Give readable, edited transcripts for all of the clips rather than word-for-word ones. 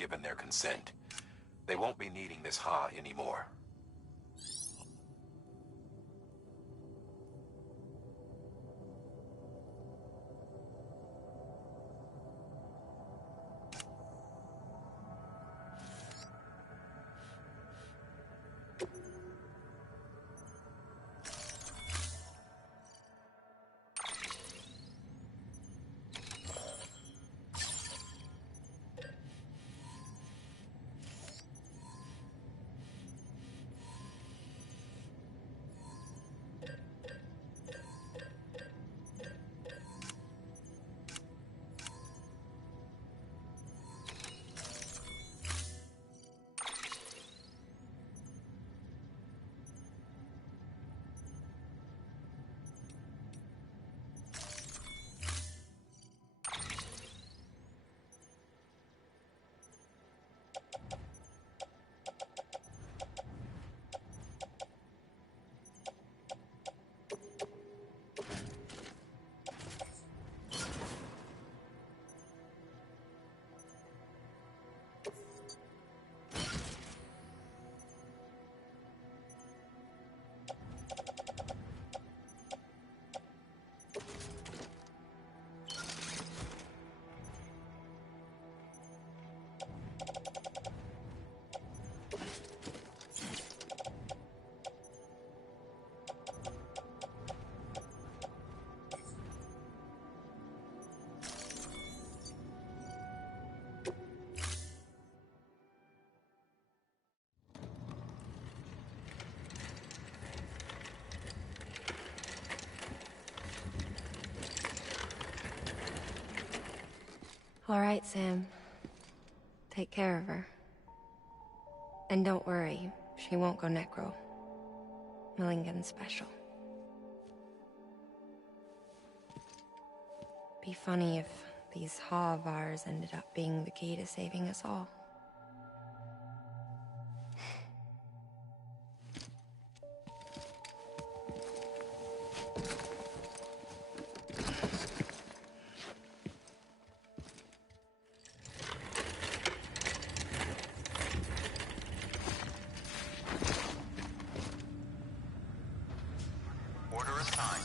given their consent. They won't be needing this Ha anymore. All right, Sam. Take care of her. And don't worry, she won't go necro. Millingen's special. Be funny if these Ha of ours ended up being the key to saving us all. Order assigned.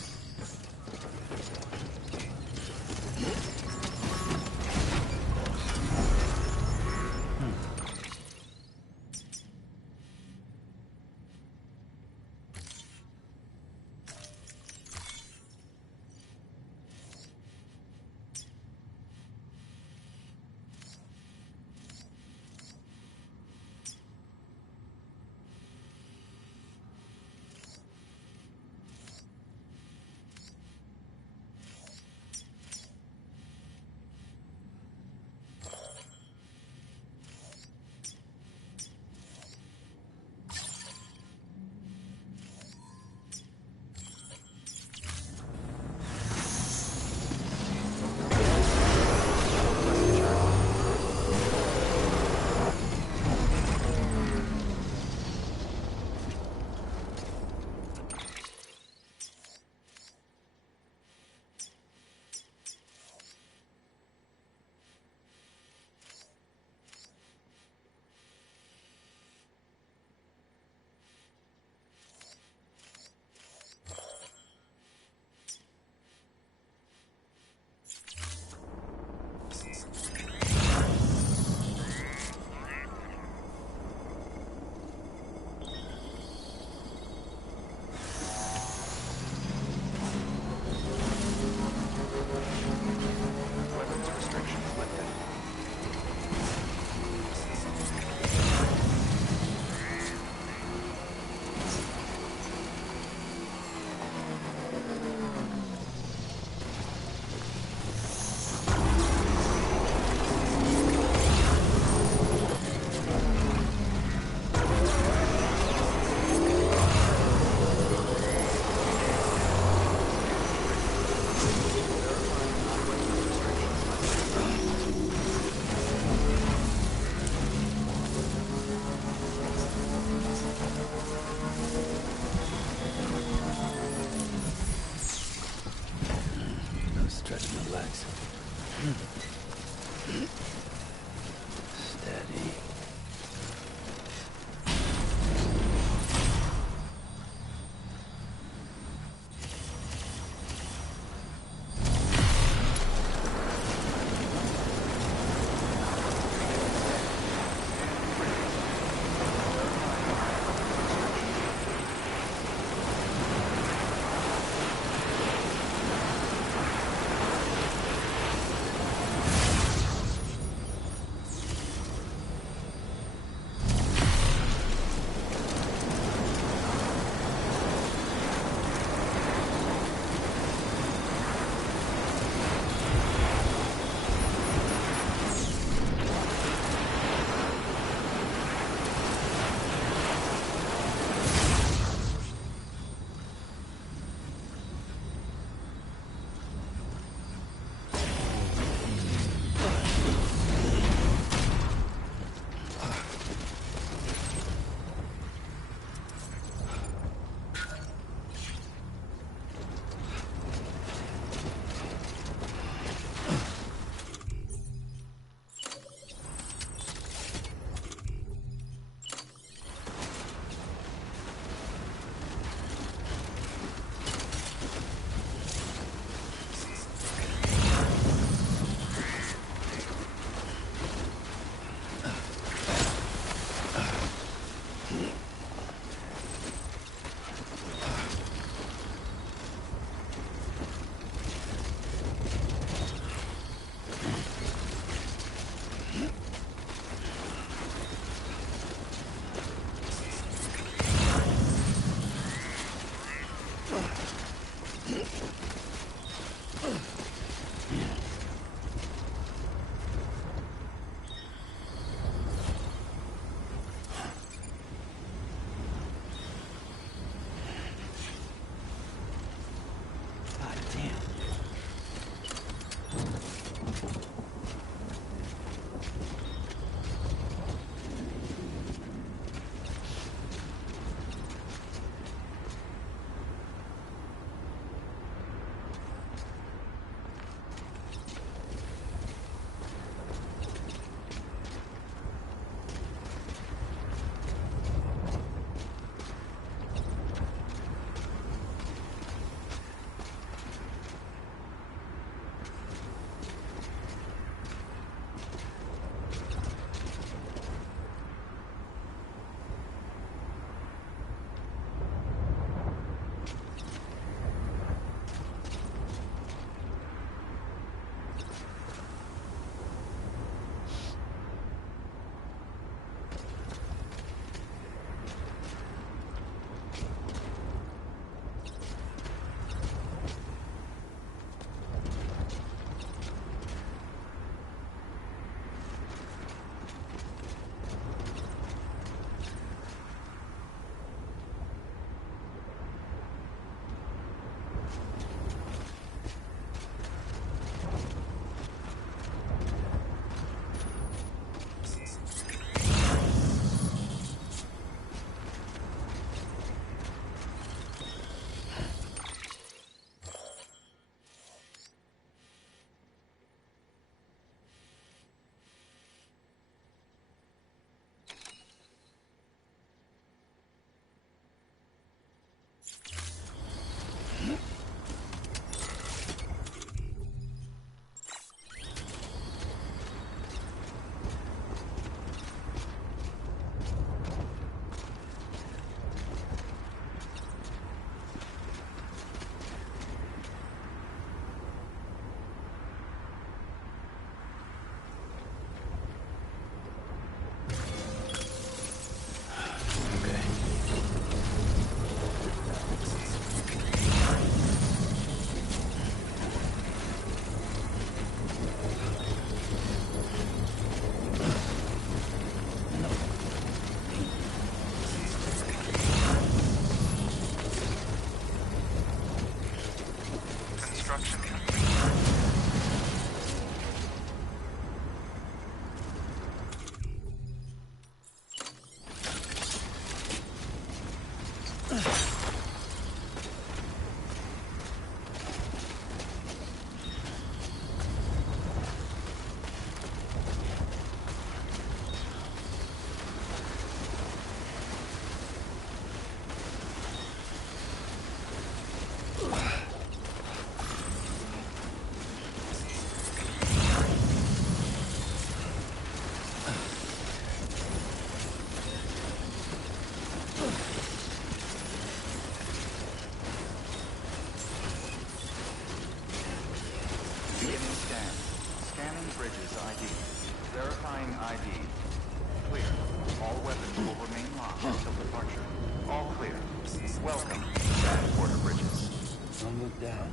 down.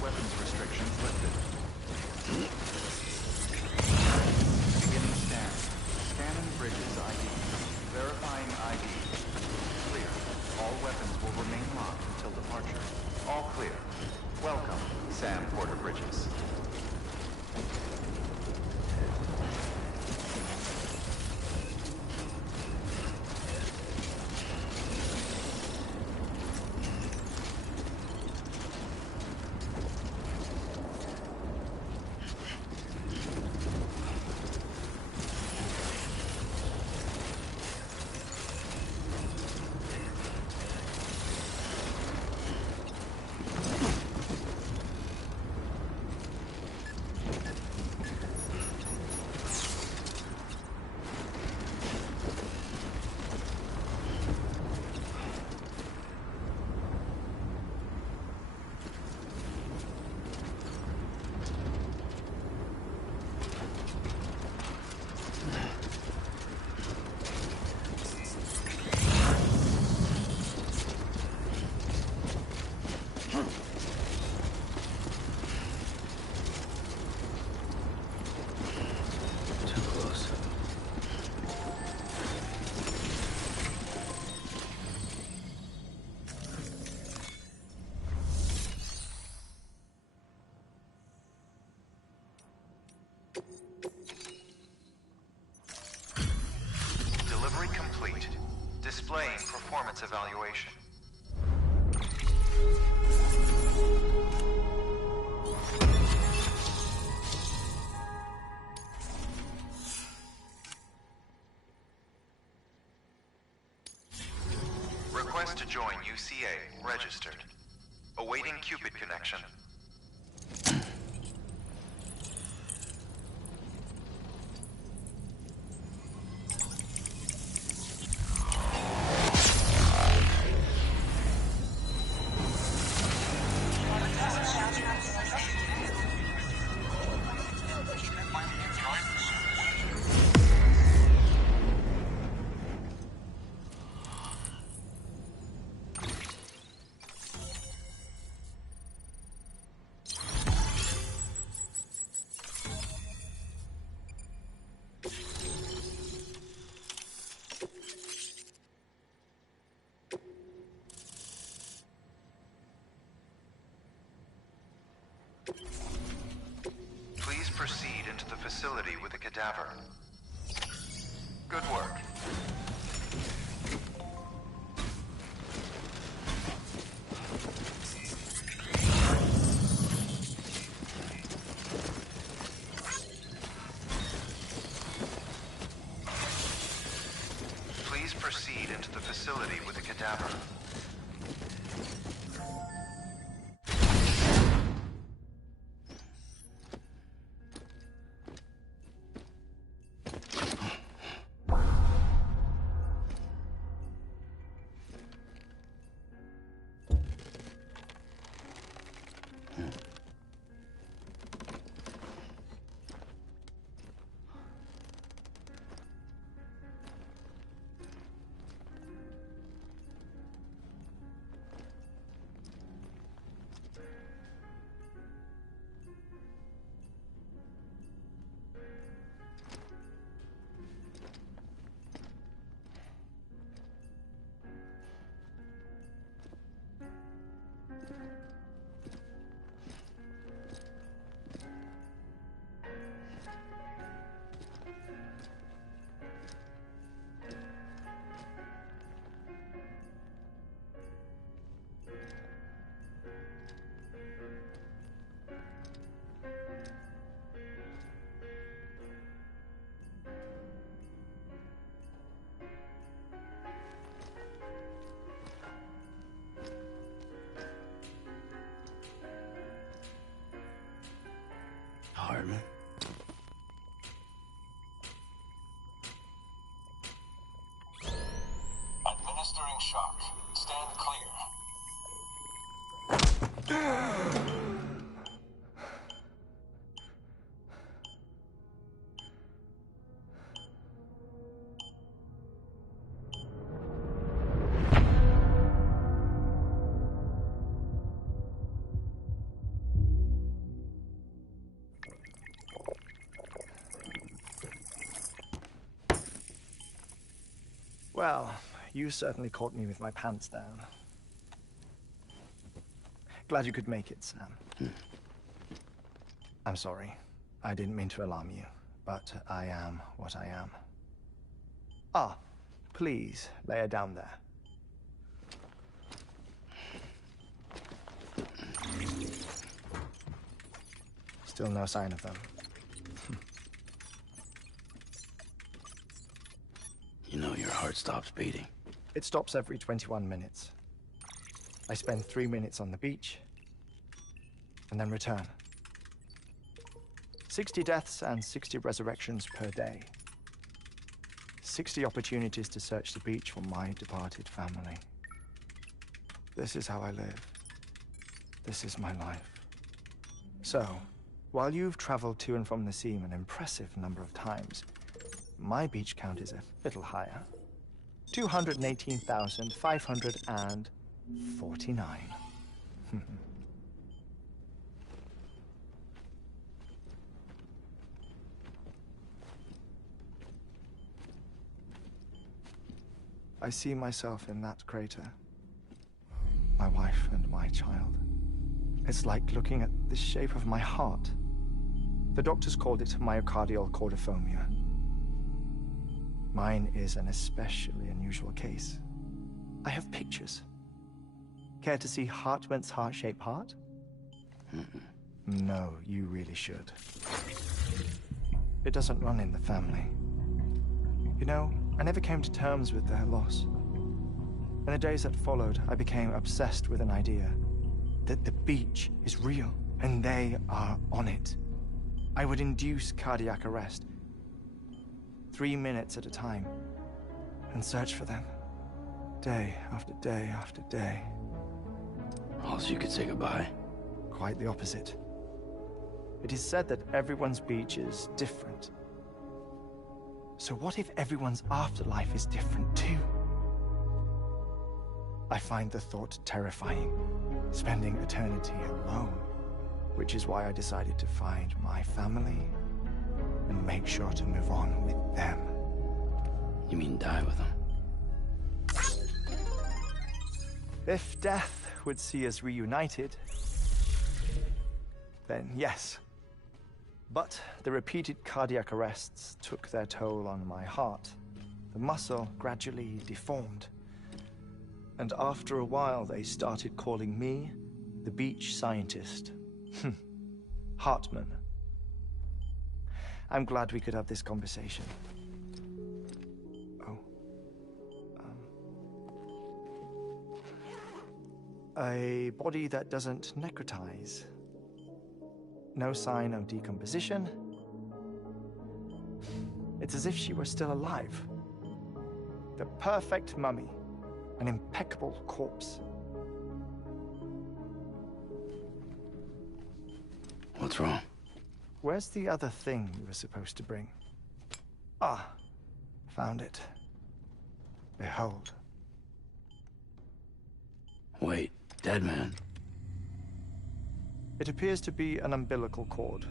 Weapons restrictions lifted. Beginning scan. Scanning bridges ID. Verifying ID. Clear. All weapons will remain locked until departure. All clear. Welcome, Sam Porter Bridges. Too close. Delivery complete. Displaying performance evaluation. Request to join UCA. Registered. Awaiting Cupid connection. Please proceed into the facility with the cadaver. Good work. Please proceed into the facility with the cadaver. Hartman. Administering shock. Stand clear. Well, you certainly caught me with my pants down. Glad you could make it, Sam. I'm sorry. I didn't mean to alarm you, but I am what I am. Ah, please, lay her down there. Still no sign of them. You know your heart stops beating. It stops every 21 minutes. I spend 3 minutes on the beach, and then return. 60 deaths and 60 resurrections per day. 60 opportunities to search the beach for my departed family. This is how I live. This is my life. So, while you've traveled to and from the sea an impressive number of times, my beach count is a little higher. 218,549. I see myself in that crater. My wife and my child. It's like looking at the shape of my heart. The doctors called it myocardial cordiformia. Mine is an especially unusual case. I have pictures. Care to see Hartmann's heart-shaped heart? No, you really should. It doesn't run in the family. You know, I never came to terms with their loss. In the days that followed, I became obsessed with an idea that the beach is real and they are on it. I would induce cardiac arrest, 3 minutes at a time, and search for them, day after day after day. Also, you could say goodbye. Quite the opposite. It is said that everyone's beach is different. So what if everyone's afterlife is different too? I find the thought terrifying, spending eternity alone, which is why I decided to find my family and make sure to move on with them. You mean die with them? If death would see us reunited, then yes. But the repeated cardiac arrests took their toll on my heart. The muscle gradually deformed. And after a while, they started calling me the beach scientist. Hartmann. I'm glad we could have this conversation. Oh. A body that doesn't necrotize. No sign of decomposition. It's as if she were still alive. The perfect mummy. An impeccable corpse. What's wrong? Where's the other thing you were supposed to bring? Ah, found it. Behold. Wait, dead man? It appears to be an umbilical cord.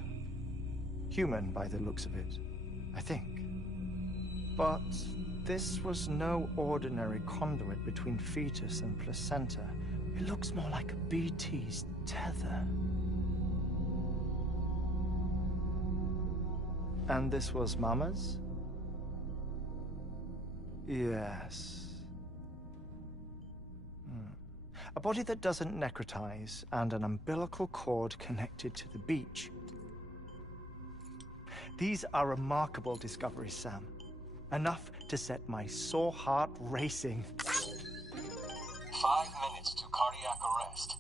Human by the looks of it, I think. But this was no ordinary conduit between fetus and placenta. It looks more like a BT's tether. And this was Mama's? Yes. A body that doesn't necrotize and an umbilical cord connected to the beach. These are remarkable discoveries, Sam. Enough to set my sore heart racing. 5 minutes to cardiac arrest.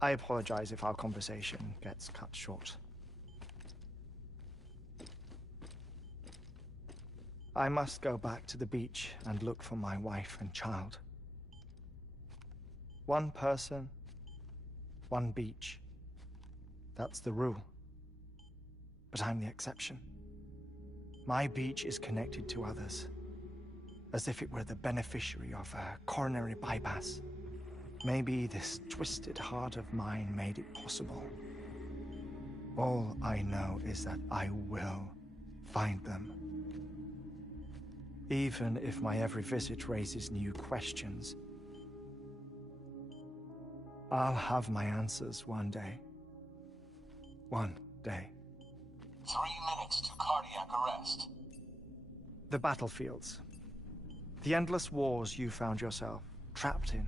I apologize if our conversation gets cut short. I must go back to the beach and look for my wife and child. One person, one beach. That's the rule. But I'm the exception. My beach is connected to others, as if it were the beneficiary of a coronary bypass. Maybe this twisted heart of mine made it possible. All I know is that I will find them. even if my every visit raises new questions. I'll have my answers one day. One day. 3 minutes to cardiac arrest. The battlefields. The endless wars you found yourself trapped in.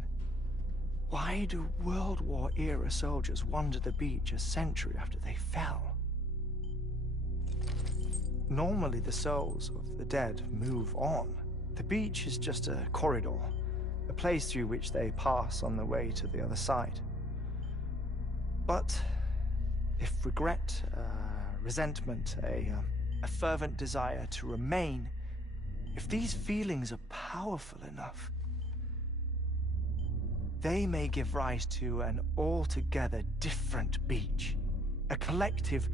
Why do World War-era soldiers wander the beach a century after they fell? Normally the souls of the dead move on. The beach is just a corridor, a place through which they pass on the way to the other side. But if regret, resentment, a fervent desire to remain, if these feelings are powerful enough, they may give rise to an altogether different beach, a collective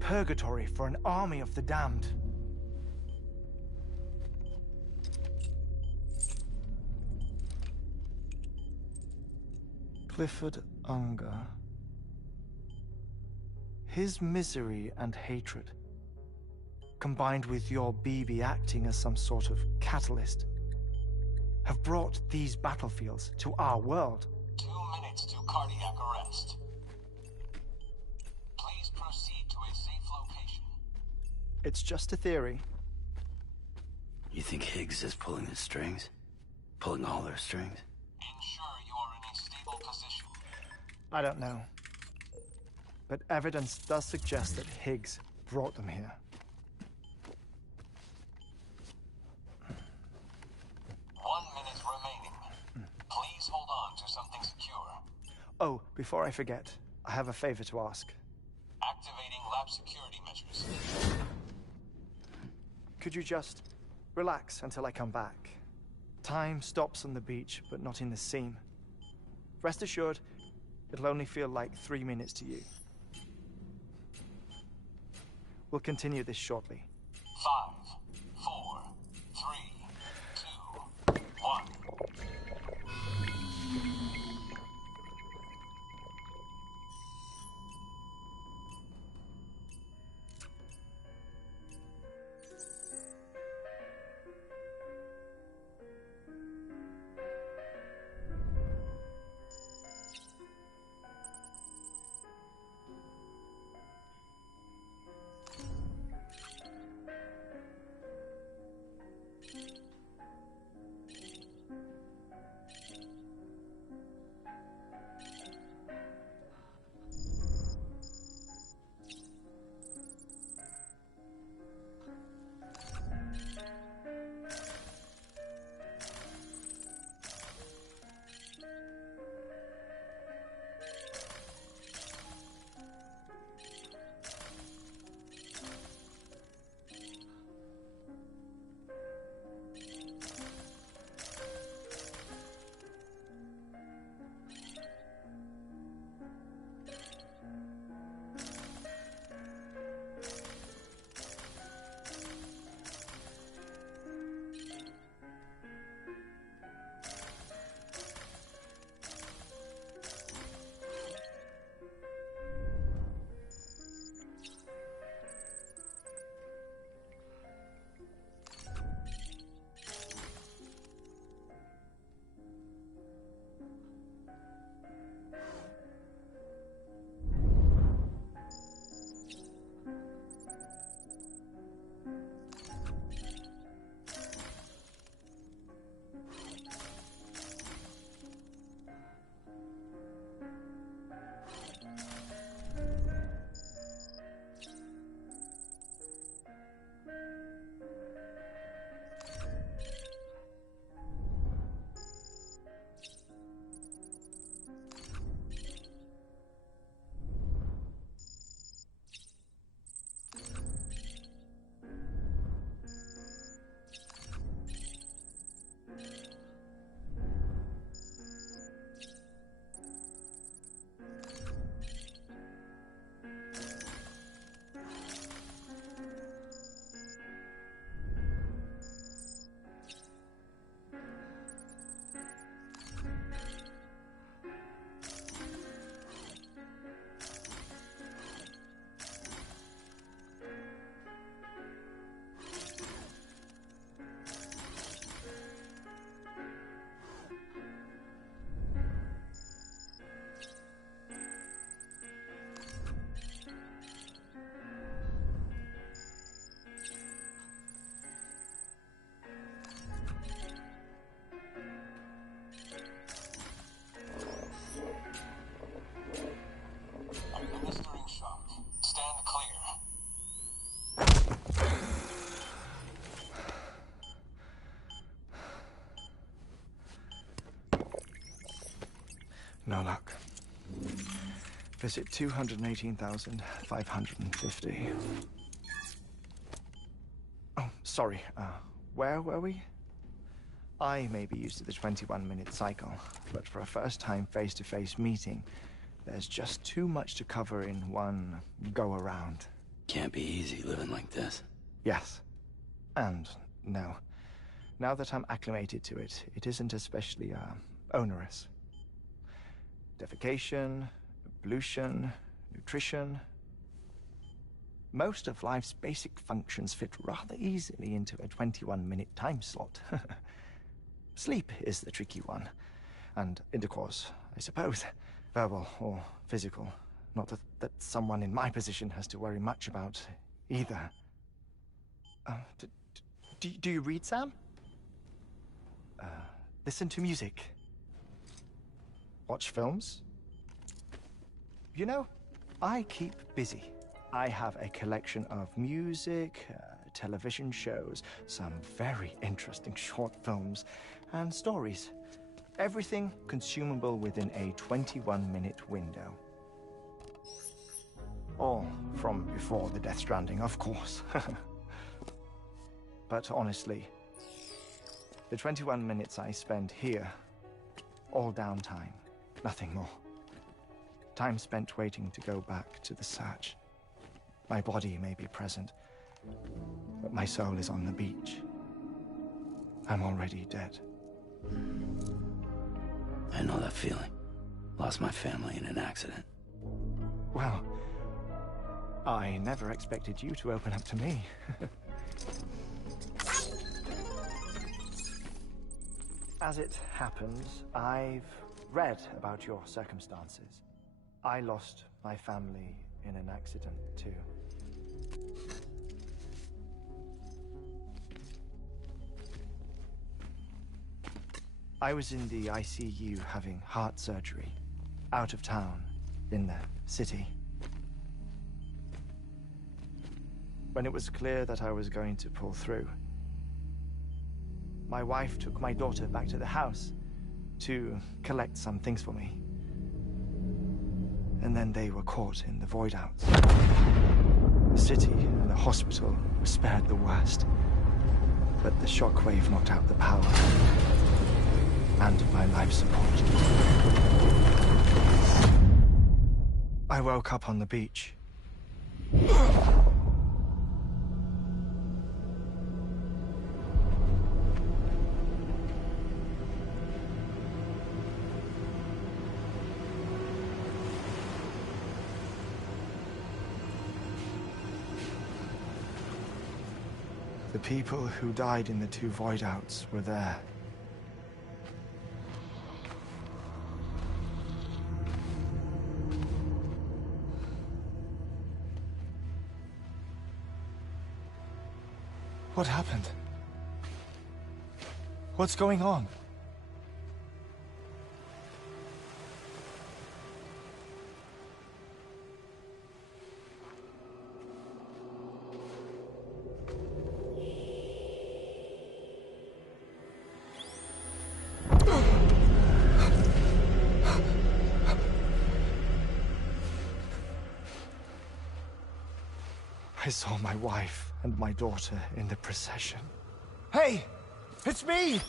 purgatory for an army of the damned. Clifford Unger. His misery and hatred, combined with your BB acting as some sort of catalyst, have brought these battlefields to our world. 2 minutes to cardiac arrest. Please proceed to a safe location. It's just a theory. You think Higgs is pulling the strings? Pulling all their strings? Ensure you are in a stable position. I don't know. But evidence does suggest that Higgs brought them here. 1 minute remaining. Please hold on to something secure. Oh, before I forget, I have a favor to ask. Activating lab security measures. Could you just relax until I come back? Time stops on the beach, but not in the scene. Rest assured, it'll only feel like 3 minutes to you. We'll continue this shortly. 5, 4, 3, 2, 1. Visit 218,550. Oh, sorry. Where were we? I may be used to the 21-minute cycle, but for a first-time face-to-face meeting, there's just too much to cover in one go-around. Can't be easy living like this. Yes. And no. Now that I'm acclimated to it, it isn't especially, onerous. Defecation, pollution, nutrition. Most of life's basic functions fit rather easily into a 21-minute time slot. Sleep is the tricky one. And intercourse, I suppose. Verbal or physical. Not that someone in my position has to worry much about either. Do you read, Sam? Listen to music. Watch films? You know, I keep busy. I have a collection of music, television shows, some very interesting short films, and stories. Everything consumable within a 21-minute window. All from before the Death Stranding, of course. But honestly, the 21 minutes I spend here, all downtime, nothing more. Time spent waiting to go back to the search. My body may be present, but my soul is on the beach. I'm already dead. I know that feeling. Lost my family in an accident. Well, I never expected you to open up to me. As it happens, I've read about your circumstances. I lost my family in an accident, too. I was in the ICU having heart surgery, out of town, in the city. When it was clear that I was going to pull through, my wife took my daughter back to the house to collect some things for me. And then they were caught in the void outs. The city and the hospital were spared the worst, but the shockwave knocked out the power and my life support. I woke up on the beach. The people who died in the two void outs were there. What happened? What's going on? I saw my wife and my daughter in the procession. Hey! It's me!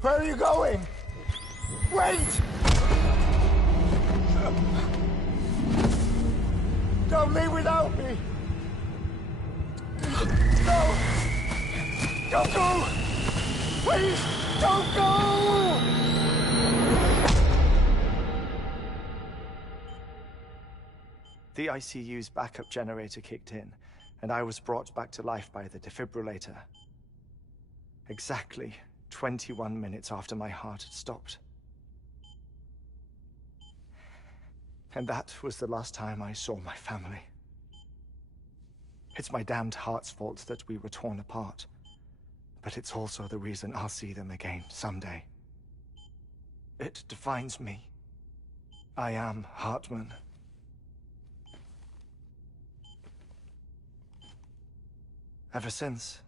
Where are you going? Wait! Don't leave without me! No! Don't go! Please, don't go! The ICU's backup generator kicked in, and I was brought back to life by the defibrillator. Exactly 21 minutes after my heart had stopped. And that was the last time I saw my family. It's my damned heart's fault that we were torn apart, but it's also the reason I'll see them again someday. It defines me. I am Hartman. Ever since,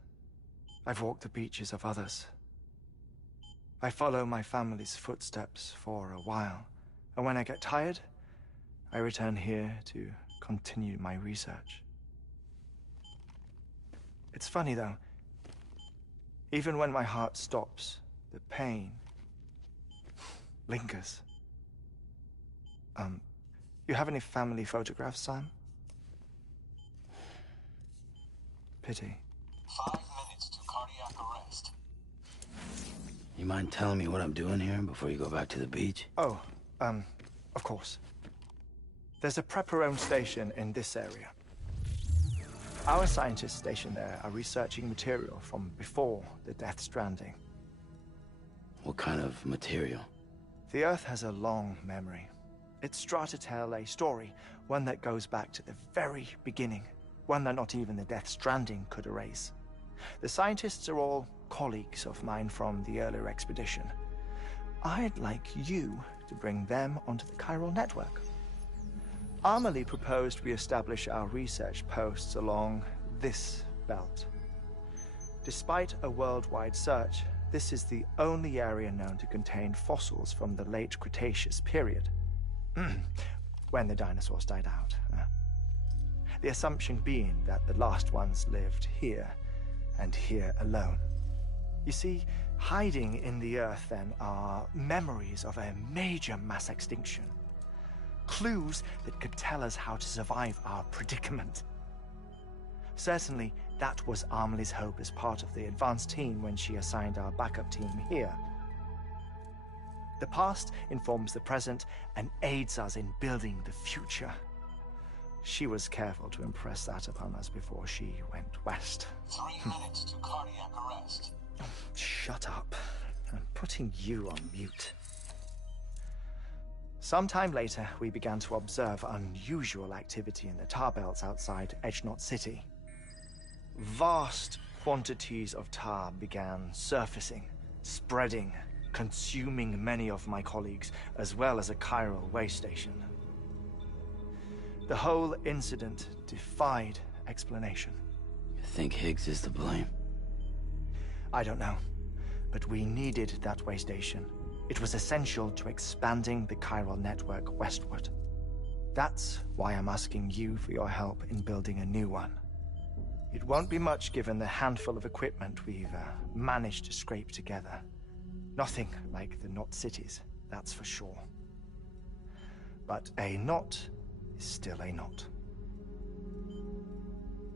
I've walked the beaches of others. I follow my family's footsteps for a while, and when I get tired, I return here to continue my research. It's funny though, even when my heart stops, the pain lingers. You have any family photographs, Sam? Pity. 5 minutes to cardiac arrest. You mind telling me what I'm doing here before you go back to the beach? Oh, of course. There's a prepper-owned station in this area. Our scientists stationed there are researching material from before the Death Stranding. What kind of material? The Earth has a long memory. It's trying to tell a story, one that goes back to the very beginning, one that not even the Death Stranding could erase. The scientists are all colleagues of mine from the earlier expedition. I'd like you to bring them onto the chiral network. Amelie proposed we establish our research posts along this belt. Despite a worldwide search, this is the only area known to contain fossils from the late Cretaceous period. When the dinosaurs died out. The assumption being that the last ones lived here, and here alone. You see, hiding in the Earth then are memories of a major mass extinction. Clues that could tell us how to survive our predicament. Certainly, that was Amelie's hope as part of the advanced team when she assigned our backup team here. The past informs the present and aids us in building the future. She was careful to impress that upon us before she went west. 3 minutes to cardiac arrest. Shut up. I'm putting you on mute. Sometime later, we began to observe unusual activity in the tar belts outside Edgenot City. Vast quantities of tar began surfacing, spreading, consuming many of my colleagues, as well as a chiral way station. The whole incident defied explanation. You think Higgs is to blame? I don't know, but we needed that way station. It was essential to expanding the chiral network westward. That's why I'm asking you for your help in building a new one. It won't be much given the handful of equipment we've managed to scrape together. Nothing like the knot cities, that's for sure. But a knot is still a knot.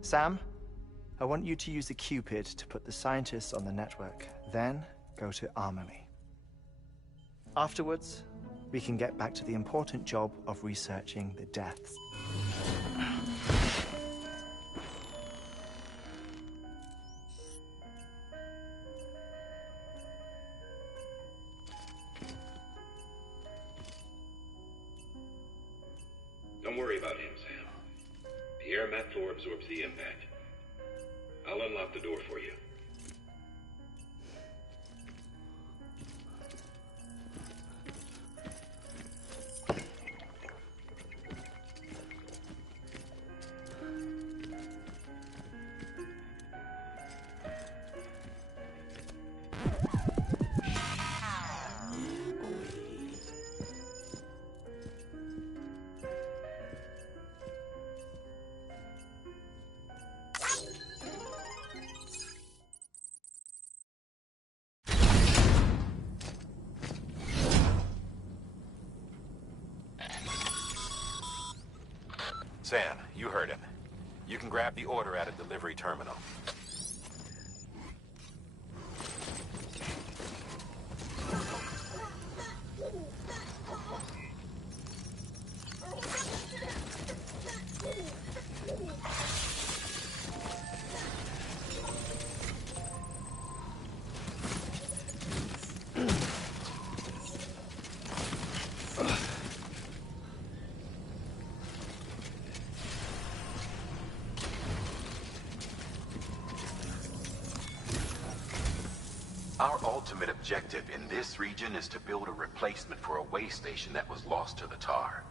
Sam, I want you to use the Cupid to put the scientists on the network, then go to Amelie. Afterwards, we can get back to the important job of researching the deaths. Don't worry about him, Sam. The air mat floor absorbs the impact. I'll unlock the door for you. Sam, you heard him. You can grab the order at a delivery terminal. Our ultimate objective in this region is to build a replacement for a way station that was lost to the tar.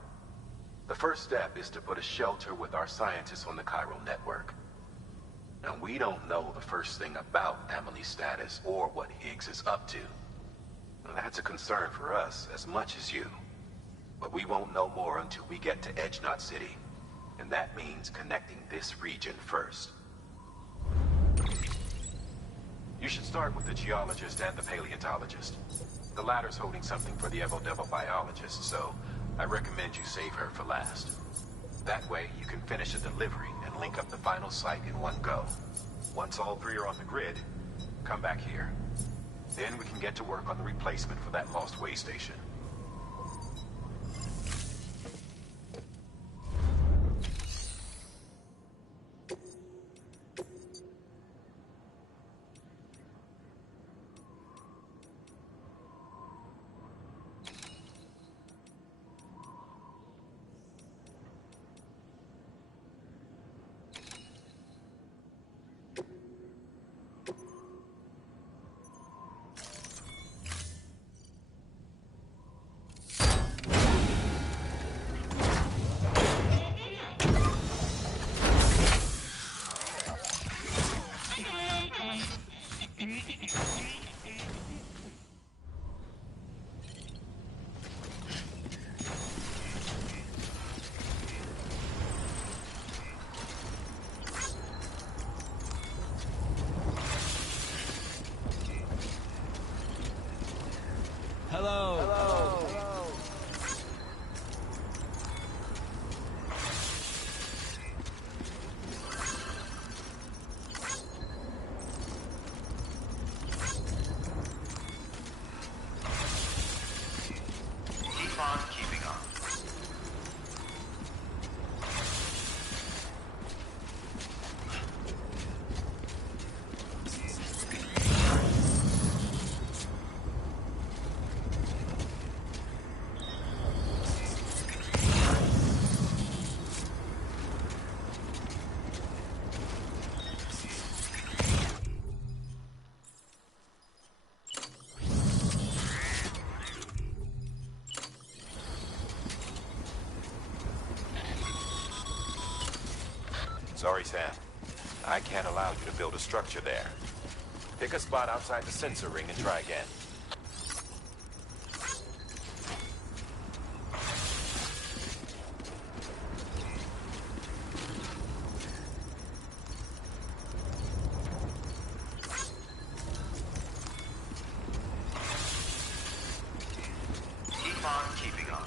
The first step is to put a shelter with our scientists on the chiral network. Now, we don't know the first thing about Amelie's status or what Higgs is up to. That's a concern for us as much as you. But we won't know more until we get to Edge Knot City. And that means connecting this region first. You should start with the geologist and the paleontologist. The latter's holding something for the Evo-Devo biologist, so I recommend you save her for last. That way, you can finish a delivery and link up the final site in one go. Once all three are on the grid, come back here. Then we can get to work on the replacement for that lost way station. Keep on keeping on. Sorry, Sam. I can't allow you to build a structure there. Pick a spot outside the sensor ring and try again. Keep on keeping on.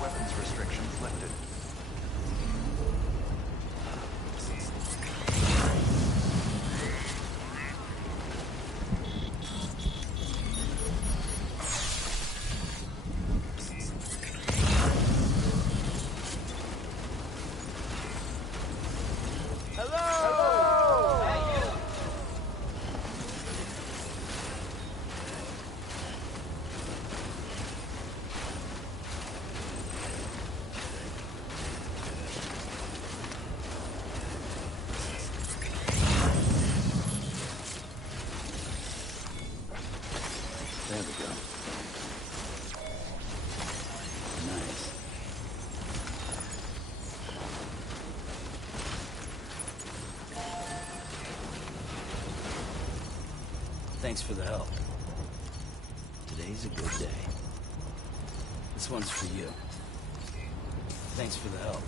Weapons restrictions lifted. There we go. Nice. Thanks for the help. Today's a good day. This one's for you. Thanks for the help.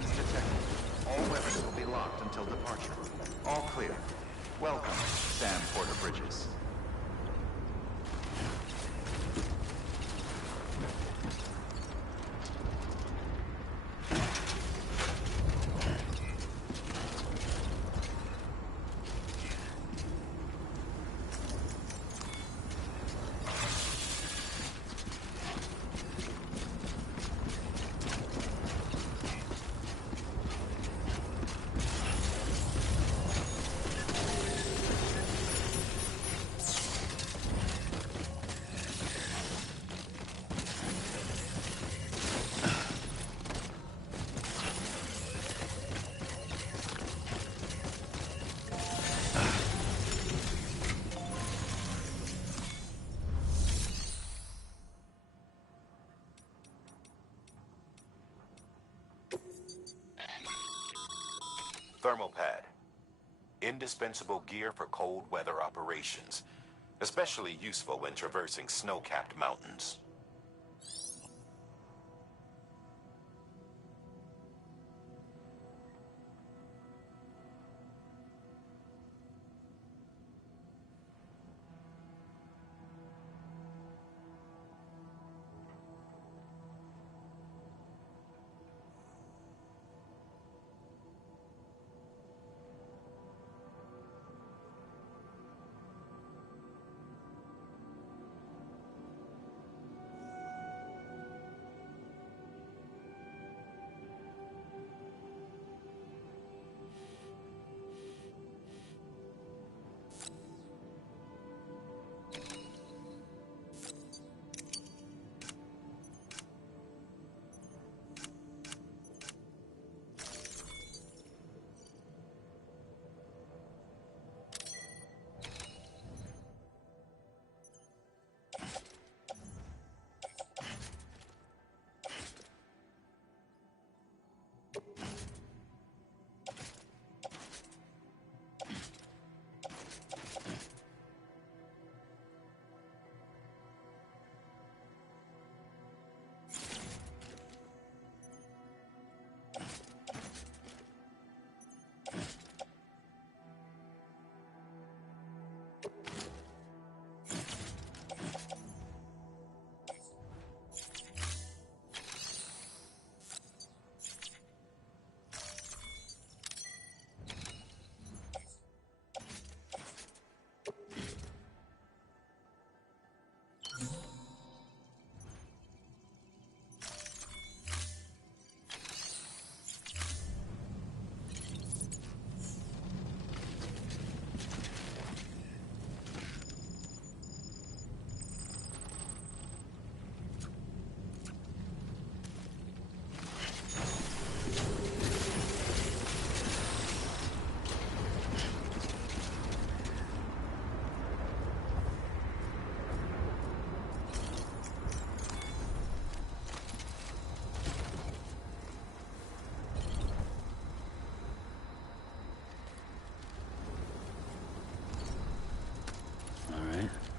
Weapons detected. All weapons will be locked until departure. All clear. Welcome, Sam Porter Bridges. Thermal pad. Indispensable gear for cold weather operations. Especially useful when traversing snow-capped mountains.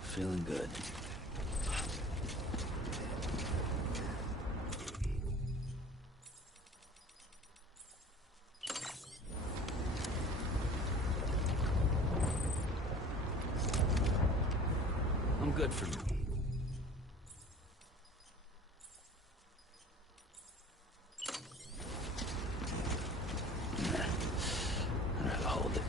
Feeling good. I'm good for now. Hold it.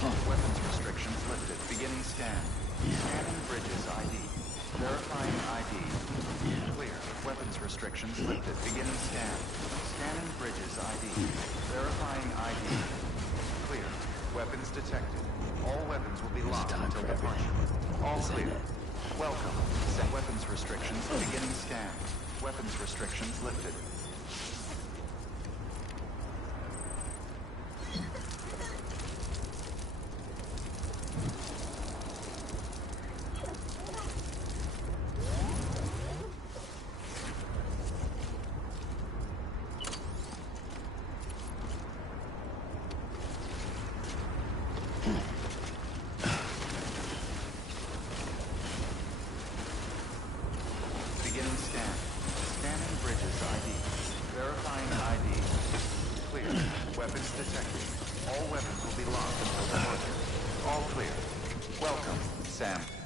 Weapons restrictions lifted. Beginning scan. Scanning Bridges ID. Verifying ID. Clear. Weapons restrictions lifted. Beginning scan. Scanning Bridges ID. Verifying ID. Clear. Weapons detected. All weapons will be locked until departure. All clear. Welcome. Set weapons restrictions. Beginning scan. Weapons restrictions lifted. Weapons detected. All weapons will be locked until departure. All clear. Welcome, Sam.